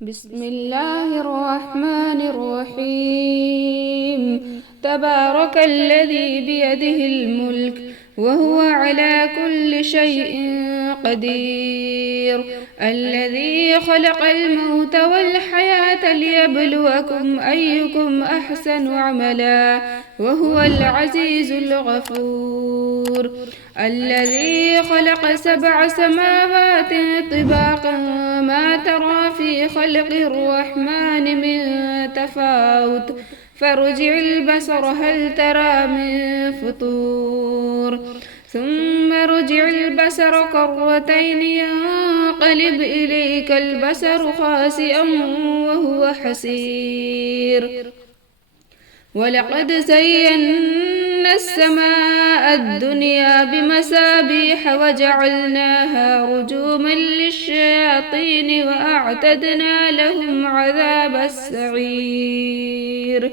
بسم الله الرحمن الرحيم. تبارك الذي بيده الملك وهو على كل شيء قدير، الذي خلق الموت والحياة ليبلوكم أيكم أحسن عملا وهو العزيز الغفور، الذي خلق 7 سماوات طباقا ما ترى في خلق الرحمن من تفاوت فارجع البصر هل ترى من فطور ثم ارجع البصر كرتين ينقلب إليك البصر خاسئا وهو حسير. ولقد زينا السماء الدنيا بمصابيح وجعلناها رجوما للشياطين وأعتدنا لهم عذاب السعير.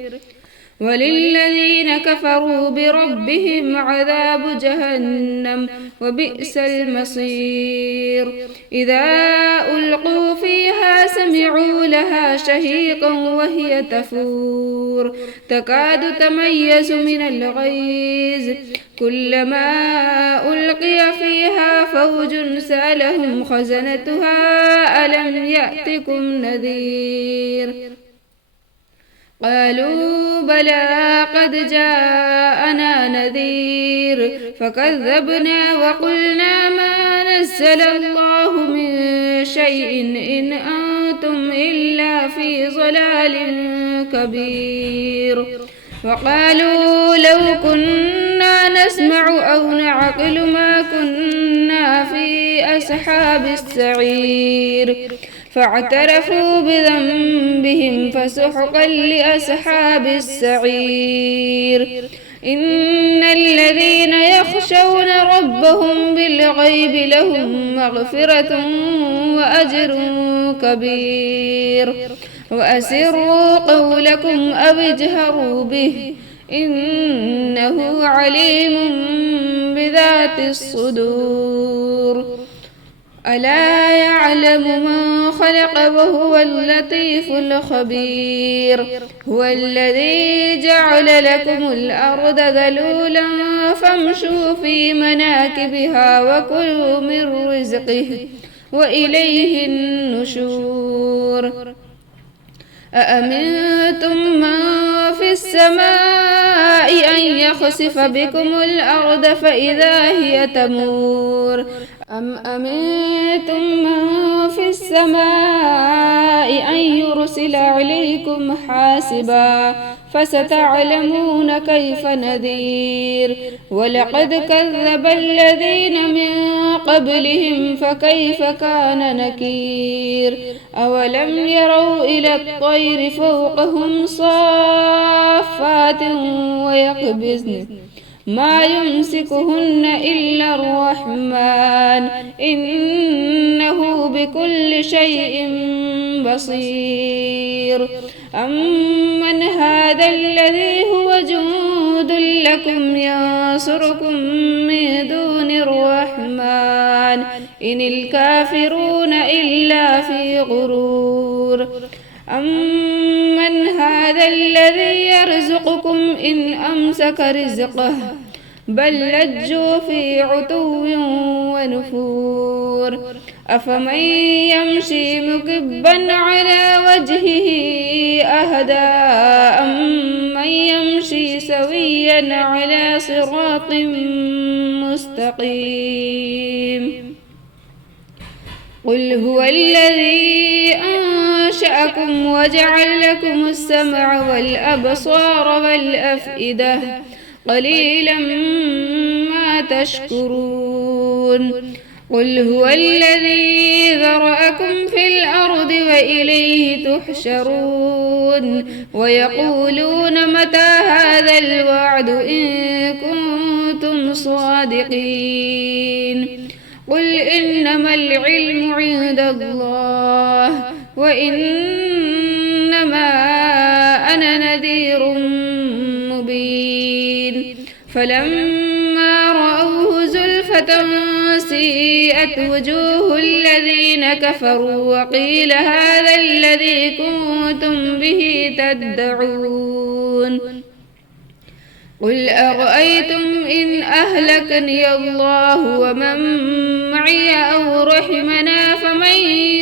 وللذين كفروا بربهم عذاب جهنم وبئس المصير. إذا ألقوا فيها سمعوا لها شهيقا وهي تفور تكاد تميز من الغيظ كلما ألقي فيها فوج سألهم خزنتها ألم يأتكم نذير؟ قالوا بلى قد جاءنا نذير فكذبنا وقلنا ما نزل الله من شيء إن أنتم إلا في ضلال كبير. وقالوا لو كنا نسمع أو نعقل ما كنا في أصحاب السعير فاعترفوا بذنبهم فسحقا لأصحاب السعير. إن الذين يخشون ربهم بالغيب لهم مغفرة وأجر كبير. وأسروا قولكم أو اجهروا به إنه عليم بذات الصدور. ألا يعلم من خلق وهو اللطيف الخبير. هو الذي جعل لكم الأرض ذلولا فامشوا في مناكبها وكلوا من رزقه وإليه النشور. أأمنتم من في السماء أن يخسف بكم الأرض فإذا هي تمور أم أمنتم من في السماء أن يرسل عليكم حاسبا فستعلمون كيف نذير. ولقد كذب الذين من قبلهم فكيف كان نكير. أولم يروا إلى الطير فوقهم صافات ويقبضن ما يمسكهن إلا الرحمن إنه بكل شيء بصير. أمن هذا الذي هو جند لكم ينصركم من دون الرحمن إن الكافرون إلا في غرور. أمن هذا الذي يرزقكم إن أمسك رزقه بل لجوا في عتو ونفور. أفمن يمشي مكبا على وجهه أهدى أمن يمشي سويا على صراط مستقيم. قل هو الذي أنشأكم وجعل لكم السمع والأبصار والأفئدة قليلا ما تشكرون. قل هو الذي ذرأكم في الأرض وإليه تحشرون. ويقولون متى هذا الوعد إن كنتم صادقين. قل إنما العلم عند الله وإنما أنا نذير مبين. فلما رأوه زلفة سيئت وجوه الذين كفروا وقيل هذا الذي كنتم به تدعون قل أرأيتم إن أهلكني الله ومن معي أو رحمنا فمن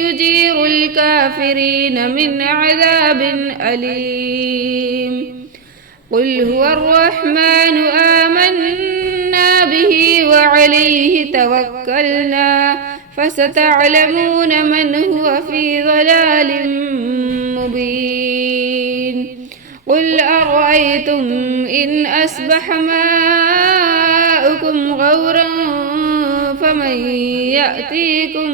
يجير الكافرين من عذاب أليم قل هو الرحمن آمنا به وعليه توكلنا فستعلمون من هو في ضلال مبين قل أرأيتم إن أصبح ماؤكم غورا فمن يأتيكم